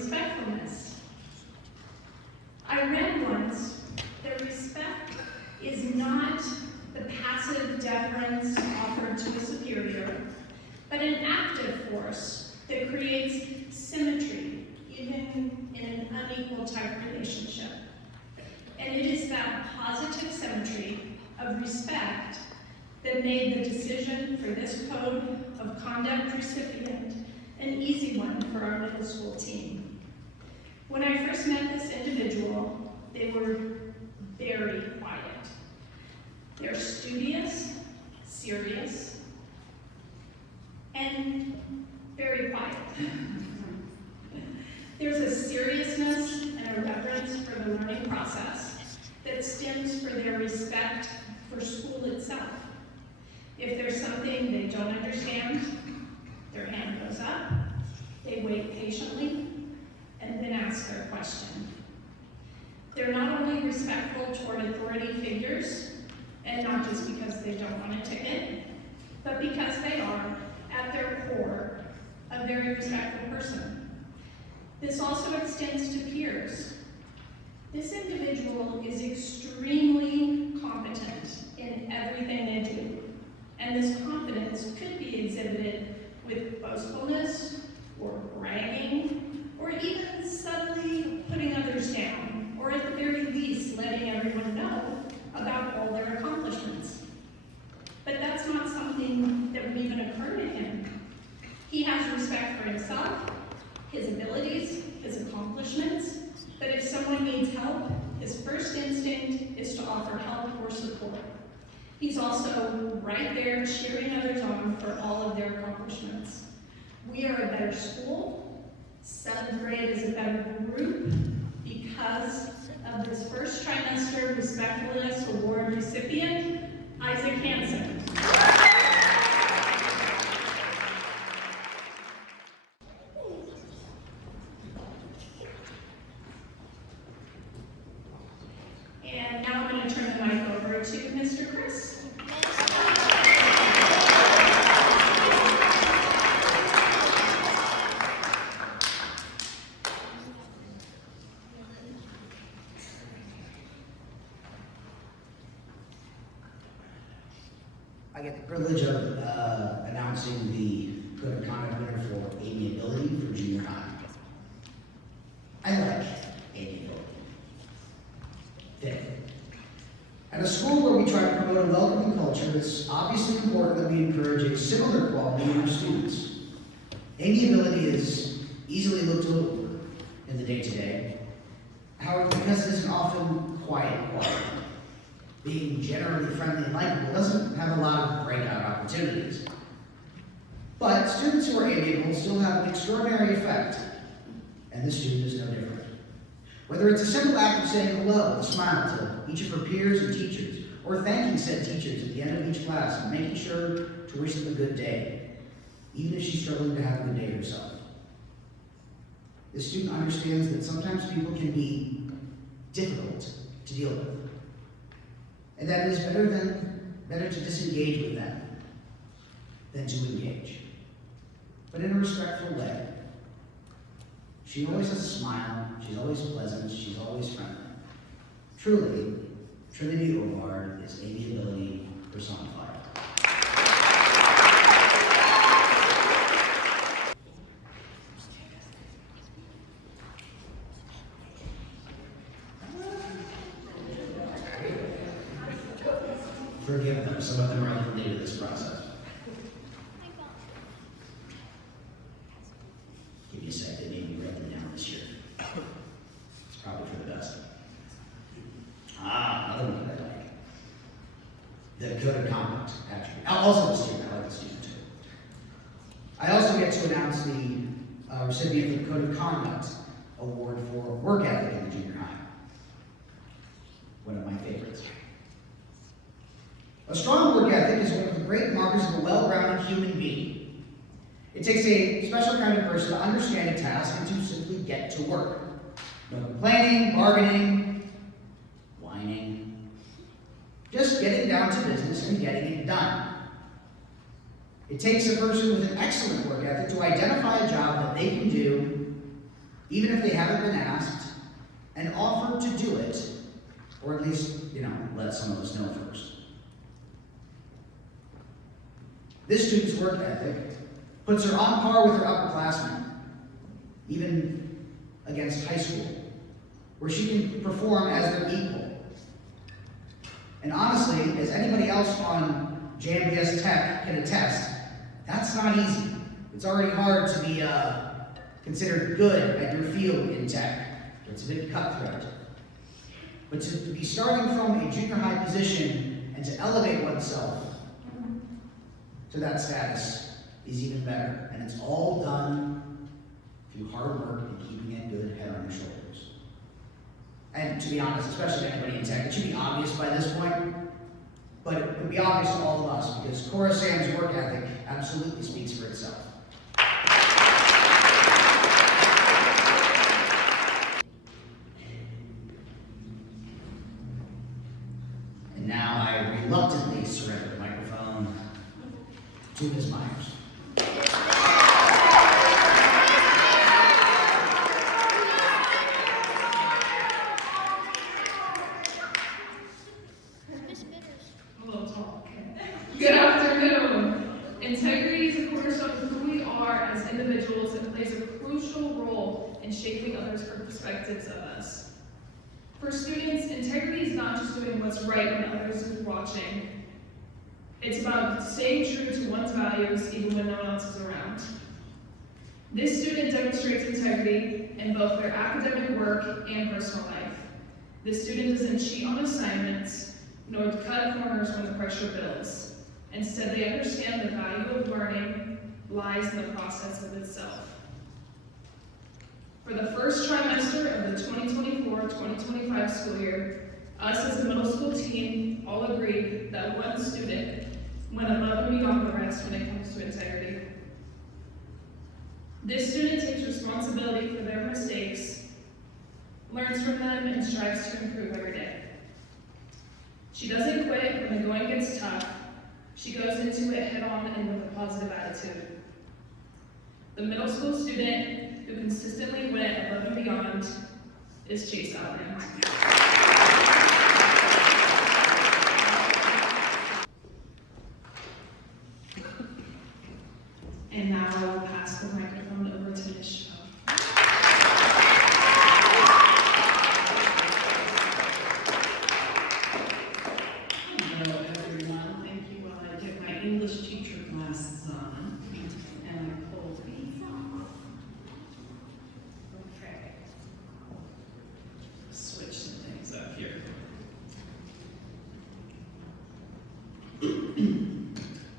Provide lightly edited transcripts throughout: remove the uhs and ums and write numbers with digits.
respectfulness. I read once that respect is not the passive deference offered to a superior, but an active force that creates symmetry, even in an unequal type relationship. And it is that positive symmetry of respect that made the decision for this code of conduct recipient an easy one for our middle school team. When I first met this individual, they were very quiet. They're studious, serious, and very quiet. There's a seriousness and a reverence for the learning process that stems from their respect for school itself. If there's something they don't understand, their hand goes up, they wait patiently, and then ask their question. They're not only respectful toward authority figures, and not just because they don't want a ticket, but because they are, at their core, a very respectful person. This also extends to peers. This individual is extremely competent in everything they do, and this competence could be exhibited with boastfulness, or bragging, or even subtly putting others down, or at the very least letting everyone know about all their accomplishments. But that's not something that would even occur to him. He has respect for himself, his abilities, his accomplishments, but if someone needs help, his first instinct is to offer help or support. He's also right there cheering others on for all of their accomplishments. We are a better school. 7th grade is a better group because of this first trimester Respectfulness Award recipient, Isaac Hansen. And now I'm going to turn the mic over to Mr. Chris. I get the privilege of announcing the Code of Conduct winner for amiability for junior high. I like amiability. At a school where we try to promote a welcoming culture, it's obviously important that we encourage a similar quality in our students. Amiability is easily looked over in the day-to-day. However, because it is an often quiet quality, being generally friendly and likable doesn't have a lot of breakout opportunities. But students who are amiable still have an extraordinary effect, and this student is no different. Whether it's a simple act of saying hello with a smile to each of her peers and teachers, or thanking said teachers at the end of each class and making sure to wish them a good day, even if she's struggling to have a good day herself. This student understands that sometimes people can be difficult to deal with, and that it is better to disengage with them than to engage, but in a respectful way. She always has a smile, she's always pleasant, she's always friendly. Truly, Trinity Award is amiability personified. Forgive them, some of them are new to this process. Give me a sec, they made me write them down this year. It's probably for the best. Another one that I like. The Code of Conduct attribute. Also the student, I like the student too. I also get to announce the recipient of the Code of Conduct Award for work ethic in the junior high. One of my favorites. A strong work ethic is one of the great markers of a well-rounded human being. It takes a special kind of person to understand a task and to simply get to work. No complaining, bargaining, whining. Just getting down to business and getting it done. It takes a person with an excellent work ethic to identify a job that they can do even if they haven't been asked, and offer to do it, or at least, let some of us know first. This student's work ethic puts her on par with her upperclassmen, even against high school, where she can perform as their equal. And honestly, as anybody else on JMBS Tech can attest, that's not easy. It's already hard to be considered good at your field in tech. It's a bit cutthroat. But to be starting from a junior high position and to elevate oneself to that status is even better. And it's all done through hard work and keeping a good head on your shoulders. And to be honest, especially to anybody in tech, it should be obvious by this point, but it would be obvious to all of us because Cora Sam's work ethic absolutely speaks for itself. And now I reluctantly surrender the microphone to Ms. Myers. Good afternoon. Integrity is a cornerstone of who we are as individuals and plays a crucial role in shaping others' perspectives of us. For students, integrity is not just doing what's right when others are watching. It's about staying true to one's values even when no one else is around. This student demonstrates integrity in both their academic work and personal life. This student doesn't cheat on assignments, nor cut corners when the pressure builds. Instead, they understand the value of learning lies in the process of itself. For the first trimester of the 2024-2025 school year, us as a middle school team all agreed that one student went above and beyond the rest when it comes to integrity. This student takes responsibility for their mistakes, learns from them, and strives to improve every day. She doesn't quit when the going gets tough. She goes into it head-on and with a positive attitude. The middle school student who consistently went above and beyond is Chase Allen. And now I will pass the microphone over to Ms. Shaw. Hello, everyone. Thank you while I get my English teacher glasses on and I pull these off. Okay. Switch some things up here.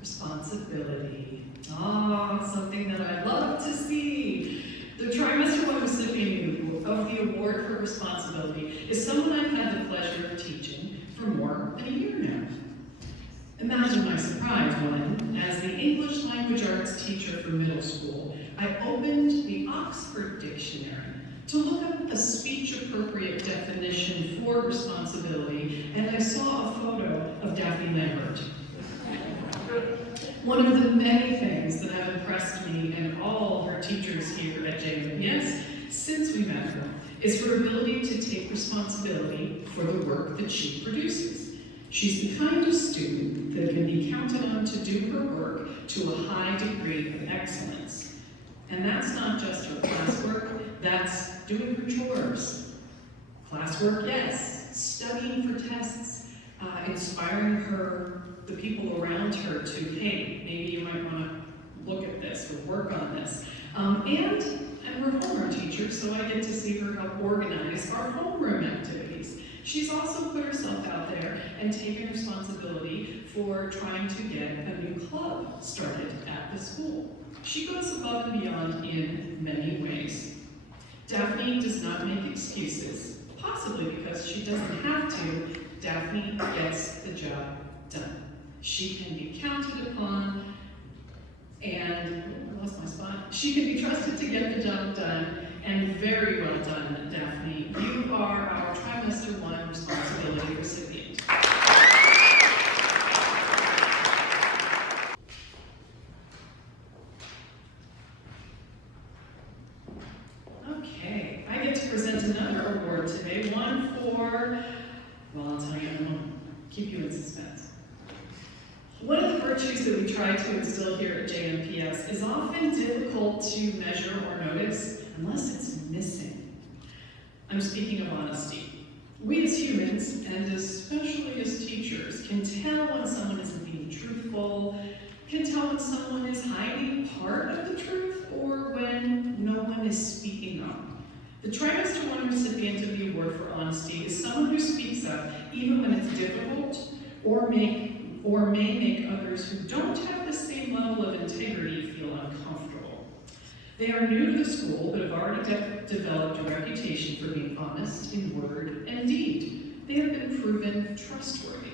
Responsibility. Something that I love to see. The trimester one recipient of the award for responsibility is someone I've had the pleasure of teaching for more than a year now. Imagine my surprise when, as the English language arts teacher for middle school, I opened the Oxford Dictionary to look up a speech-appropriate definition for responsibility, and I saw a photo of Daphne Lambert. One of the many things that have impressed me and all her teachers here at JMBS since we met her is her ability to take responsibility for the work that she produces. She's the kind of student that can be counted on to do her work to a high degree of excellence. And that's not just her classwork, that's doing her chores. Classwork, yes. Studying for tests, inspiring the people around her to, hey, maybe you might want to look at this or work on this. And we're homeroom teachers, so I get to see her help organize our homeroom activities. She's also put herself out there and taken responsibility for trying to get a new club started at the school. She goes above and beyond in many ways. Daphne does not make excuses, possibly because she doesn't have to. Daphne gets the job done. She can be counted upon, and I lost my spot. She can be trusted to get the job done, and very well done, Daphne. You are our trimester 1 responsibility recipient. Okay. another award today, one for, well, I'll tell you in a moment. Keep you in suspense. One of the virtues that we try to instill here at JMPS is often difficult to measure or notice unless it's missing. I'm speaking of honesty. We as humans, and especially as teachers, can tell when someone isn't being truthful, can tell when someone is hiding part of the truth, or when no one is speaking up. The Trimester 1 recipient of the Award for Honesty is someone who speaks up even when it's difficult or may make others who don't have the same level of integrity feel uncomfortable. They are new to the school, but have already developed a reputation for being honest in word and deed. They have been proven trustworthy.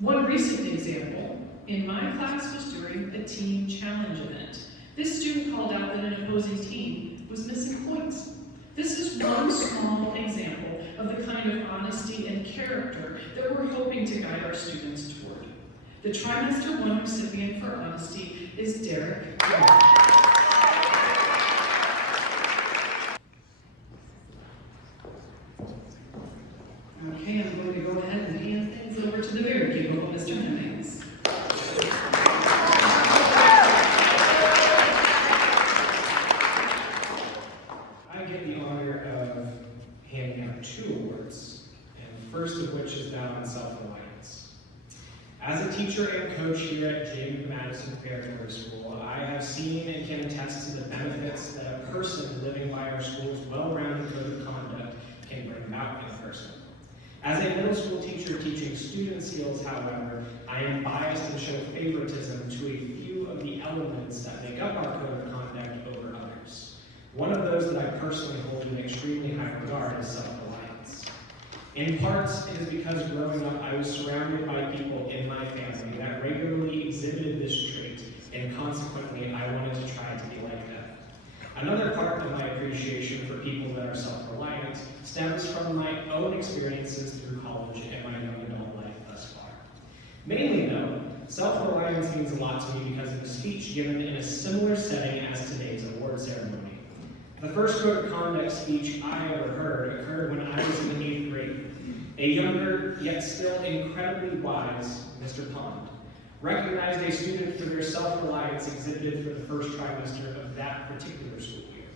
One recent example in my class was during a team challenge event. This student called out that an opposing team was missing points. This is one small example of the kind of honesty and character that we're hoping to guide our students toward. The Trimester 1 recipient for honesty is Derek. Okay, I'm going to go ahead and hand things over to the very capable Mr. Hemmings. I get the honor of handing out 2 awards, and the first of which is that on self-reliance. As a teacher and coach here at James Madison Preparatory School, I have seen and can attest to the benefits that a person living by our school's well-rounded code of conduct can bring about in a person. As a middle school teacher teaching student skills, however, I am biased and show favoritism to a few of the elements that make up our code of conduct over others. One of those that I personally hold in extremely high regard is self-reliance. In parts, it is because growing up, I was surrounded by people in my family that regularly exhibited this trait, and consequently, I wanted to try to be like them. Another part of my appreciation for people that are self-reliant stems from my own experiences through college and my young adult life thus far. Mainly, though, self-reliance means a lot to me because of a speech given in a similar setting as today's award ceremony. The first code of conduct speech I ever heard occurred when I was in the 8th grade. A younger, yet still incredibly wise, Mr. Pond recognized a student for their self-reliance exhibited for the first trimester of that particular school year.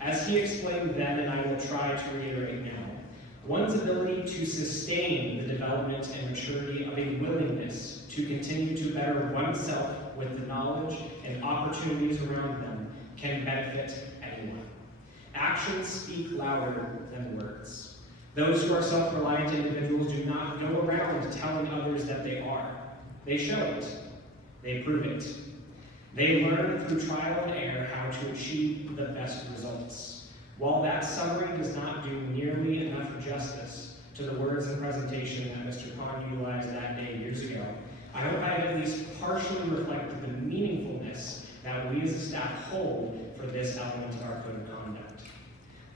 As he explained then, and I will try to reiterate now, one's ability to sustain the development and maturity of a willingness to continue to better oneself with the knowledge and opportunities around them can benefit anyone. Actions speak louder than words. Those who are self-reliant individuals do not go around telling others that they are. They show it. They prove it. They learn through trial and error how to achieve the best results. While that summary does not do nearly enough justice to the words and presentation that Mr. Pond utilized that day years ago, I hope I have at least partially reflected the meaningfulness that we as a staff hold for this element of our code of conduct.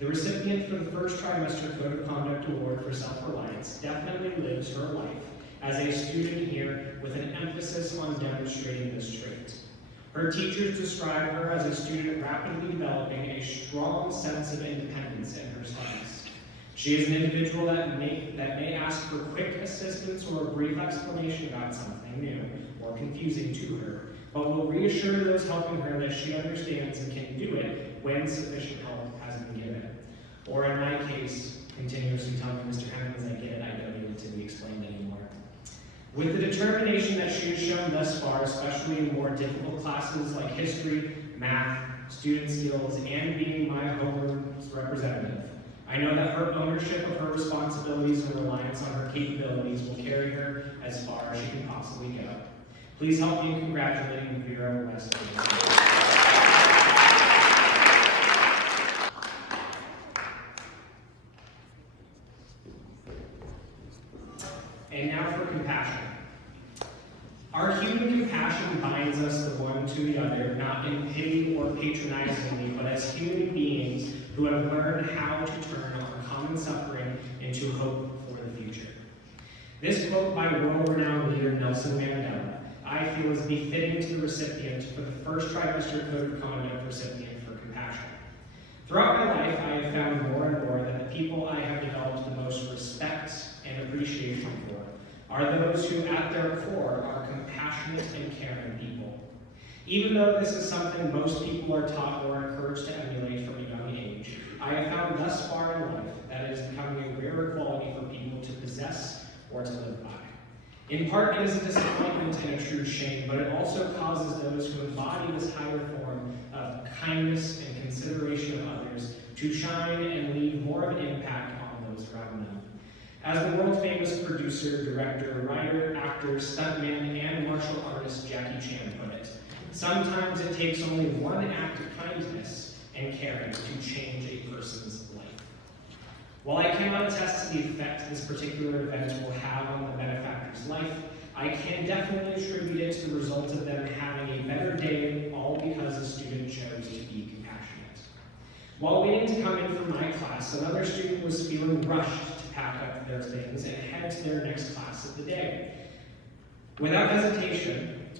The recipient for the first trimester Code of Conduct Award for Self-Reliance definitely lives her life as a student here with an emphasis on demonstrating this trait. Her teachers describe her as a student rapidly developing a strong sense of independence in her studies. She is an individual that may ask for quick assistance or a brief explanation about something new or confusing to her, but will reassure those helping her that she understands and can do it when sufficient help has been given. Or in my case, continuously telling Mr. Hemmings, I get it, I don't need it to be explained anymore. With the determination that she has shown thus far, especially in more difficult classes like history, math, student skills, and being my homeroom's representative, I know that her ownership of her responsibilities and reliance on her capabilities will carry her as far as she can possibly go. Please help me in congratulating Vera West. And now for compassion. Our human compassion binds us the one to the other, not in pity or patronizingly, but as human beings who have learned how to turn our common suffering into hope for the future. This quote by world-renowned leader Nelson Mandela, I feel is befitting to the recipient for the first trimester Code of Conduct recipient for compassion. Throughout my life, I have found more and more that the people I have developed the most respect and appreciation for are those who at their core are compassionate and caring people. Even though this is something most people are taught or encouraged to emulate from a young age, I have found thus far in life that it is becoming a rarer quality for people to possess or to live by. In part, it is a disappointment and a true shame, but it also causes those who embody this higher form of kindness and consideration of others to shine and leave more of an impact on those around them. As the world-famous producer, director, writer, actor, stuntman, and martial artist Jackie Chan put it, sometimes it takes only one act of kindness and caring to change a person's life. While I cannot attest to the effect this particular event will have on the benefactor's life, I can definitely attribute it to the result of them having a better day, all because a student chose to be compassionate. While waiting to come in for my class, another student was feeling rushed to pack up their things and head to their next class of the day. Without hesitation,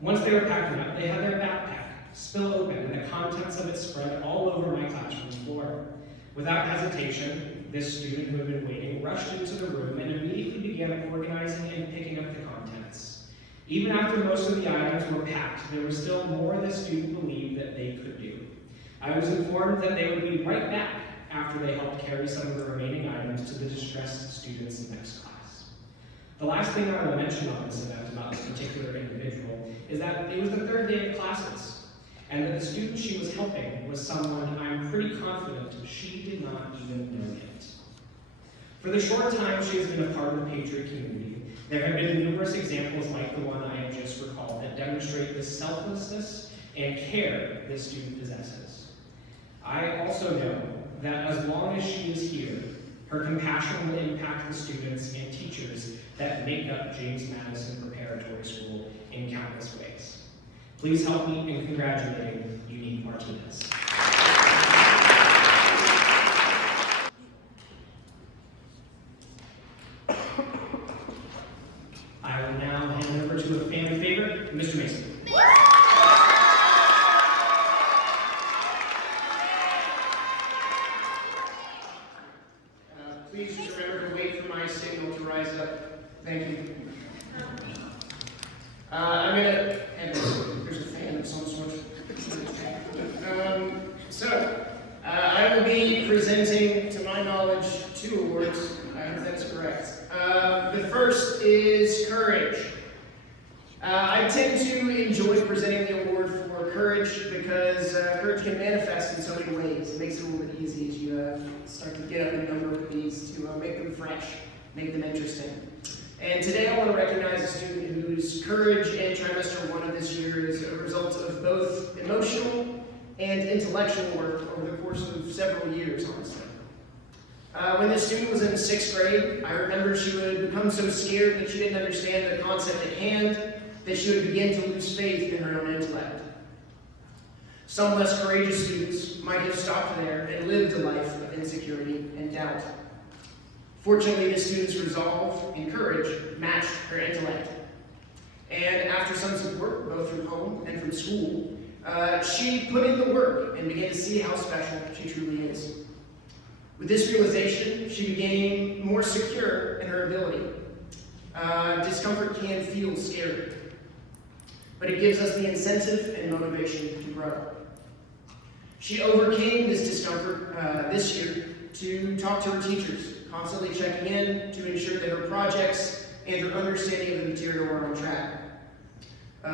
once they were packing up, they had their backpack spill open and the contents of it spread all over my classroom floor. Without hesitation, this student who had been waiting rushed into the room and immediately began organizing and picking up the contents. Even after most of the items were packed, there was still more the student believed that they could do. I was informed that they would be right back after they helped carry some of the remaining items to the distressed student's next class. The last thing I will mention on this event about this particular individual is that it was the third day of classes, and that the student she was helping was someone I'm pretty confident she did not even know yet. For the short time she has been a part of the Patriot community, there have been numerous examples like the one I have just recalled that demonstrate the selflessness and care this student possesses. I also know that as long as she is here, her compassion will impact the students and teachers that make up James Madison Preparatory School in countless ways. Please help me in congratulating Unique Martinez. I will now hand over to a family favorite, Mr. Mason. Please just remember to wait for my signal to rise up. Thank you. I'm gonna have there's a fan of some sort. I will be presenting, to my knowledge, 2 awards. I hope that's correct. The first is Courage. I tend to enjoy presenting the award for courage because courage can manifest in so many ways. It makes it a little bit easy as you start to get up a number of these to make them fresh, make them interesting. And today I want to recognize a student whose courage in Trimester 1 of this year is a result of both emotional and intellectual work over the course of several years, honestly. When this student was in 6th grade, I remember she would become so scared that she didn't understand the concept at hand that she would begin to lose faith in her own intellect. Some less courageous students might have stopped there and lived a life of insecurity and doubt. Fortunately, this student's resolve and courage matched her intellect. And after some support, both from home and from school, she put in the work and began to see how special she truly is. With this realization, she became more secure in her ability. Discomfort can feel scary, but it gives us the incentive and motivation to grow. She overcame this discomfort this year to talk to her teachers, constantly checking in to ensure that her projects and her understanding of the material were on track.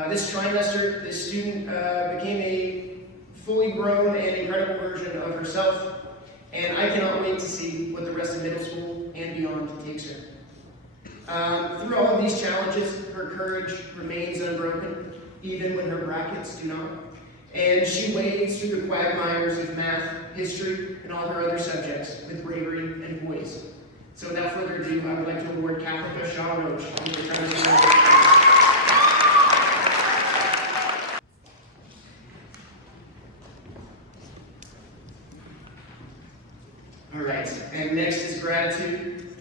This trimester, this student became a fully grown and incredible version of herself, and I cannot wait to see what the rest of middle school and beyond takes her. Through all of these challenges, her courage remains unbroken, even when her brackets do not. And she wades through the quagmires of math, history, and all her other subjects with bravery and poise. So without further ado, I would like to award Caprica Shaw Roach for the All right, and next is gratitude.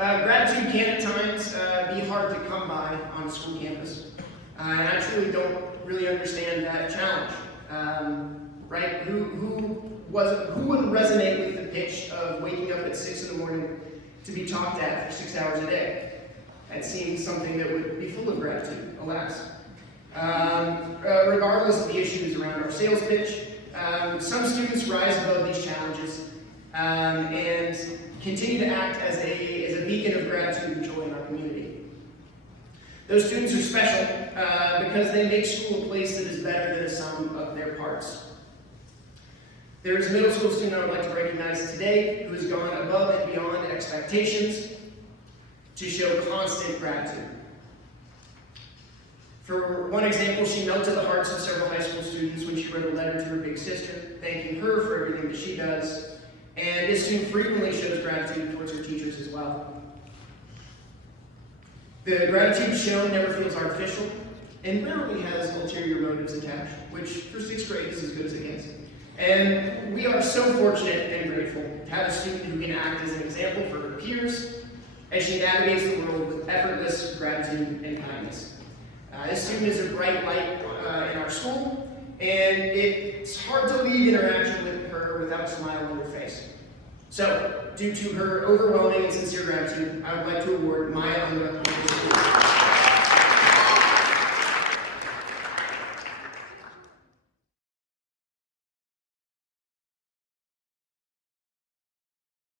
Gratitude can at times be hard to come by on a school campus. And I truly don't really understand that challenge. right? Who wouldn't resonate with the pitch of waking up at 6 in the morning to be talked at for 6 hours a day? That seems something that would be full of gratitude, alas. Regardless of the issues around our sales pitch, some students rise above these challenges and continue to act as a beacon of gratitude and joy in our community. Those students are special because they make school a place that is better than the sum of their parts. There is a middle school student I would like to recognize today who has gone above and beyond expectations to show constant gratitude. For one example, she melted the hearts of several high school students when she wrote a letter to her big sister, thanking her for everything that she does, and this student frequently shows gratitude towards her teachers as well. The gratitude shown never feels artificial, and rarely has ulterior motives attached, which for 6th grade is as good as it gets. And we are so fortunate and grateful to have a student who can act as an example for her peers as she navigates the world with effortless gratitude and kindness. This student is a bright light in our school, and it's hard to lead interaction with her without a smile on your face. So, due to her overwhelming and sincere gratitude, I would like to award Maya Unga.